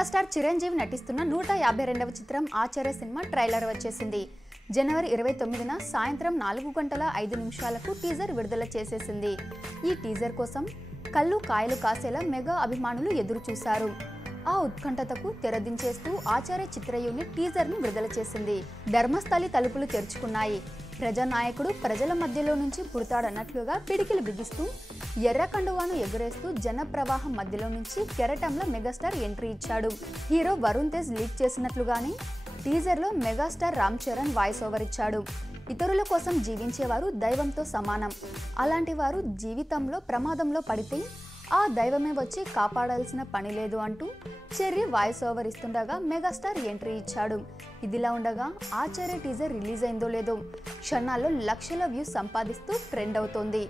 Megastar Chiranjeevi నటిస్తున్న 152వ చిత్రం ఆచార్య cinema trailer వచ్చేసింది. జనవరి 29న సాయంత్రం 4 గంటల 5 నిమిషాలకు టీజర్ విడుదల చేసేసింది. ఈ టీజర్ కోసం కళ్ళు కాయలు కాసేలా మెగా అభిమానులు ఎదురు చూశారు. ఆ ఉత్కంఠతకు తెరదించేస్తూ ఆచార్య చిత్ర యూనిట్ టీజర్ను విడుదల చేసింది. ధర్మస్థలి తలుపులు తెరుచుకున్నాయి. ప్రజానాయకుడు ప్రజల మధ్యలో నుంచి పుడతాడన్నట్లుగా పిడికిలు బిగిస్తూ ఎర్ర కండువాను ఎగురేస్తూ జన ప్రవాహం మధ్యలో నుంచి కెరటంలో మెగాస్టార్ ఎంట్రీ ఇచ్చాడు. హీరో వరుణ్ తేజ్ లీడ్ చేసినట్లుగానే టీజర్లో megastar Ram Charan voice over ఇచ్చాడు. ఇతరుల కోసం జీవించేవారు దైవంతో సమానం. అలాంటి వారు జీవితంలో ప్రమాదంలో పడితే ఆ దైవమే వచ్చి కాపాడాల్సిన పని లేదు అంటూ చెర్రీ వాయిస్ ఓవర్ ఇస్తుండగా మెగాస్టార్ ఎంట్రీ ఇచ్చాడు. ఇదిలా ఉండగా ఆచార్య టీజర్ రిలీజ్ అయిందో లేదో క్షణాల్లో లక్షల వ్యూస్ సంపాదిస్తూ ట్రెండ్ అవుతోంది.